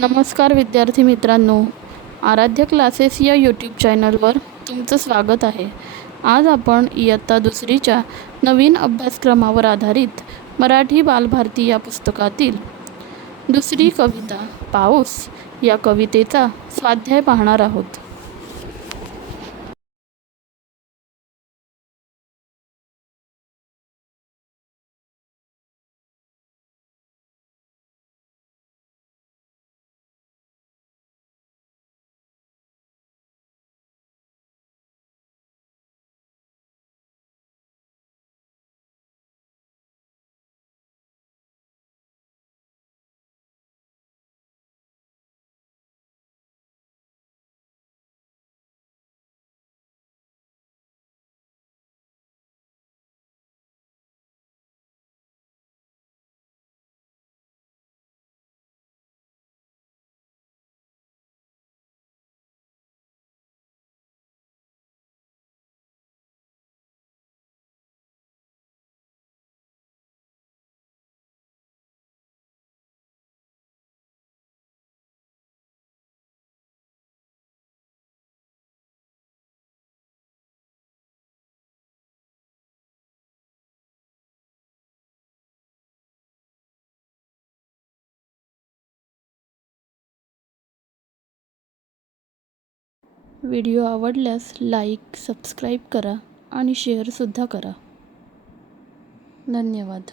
नमस्कार विद्यार्थी मित्रांनो, आराध्य क्लासेस या यूट्यूब चॅनलवर तुमचं स्वागत आहे. आज आपण इयत्ता दुसरीच्या नवीन अभ्यासक्रमावर आधारित मराठी बालभारती या पुस्तकातील दुसरी कविता पाऊस या कवितेचा स्वाध्याय पाहणार आहोत. व्हिडिओ आवडल्यास लाईक, सबस्क्राईब करा आणि शेअरसुद्धा करा. धन्यवाद.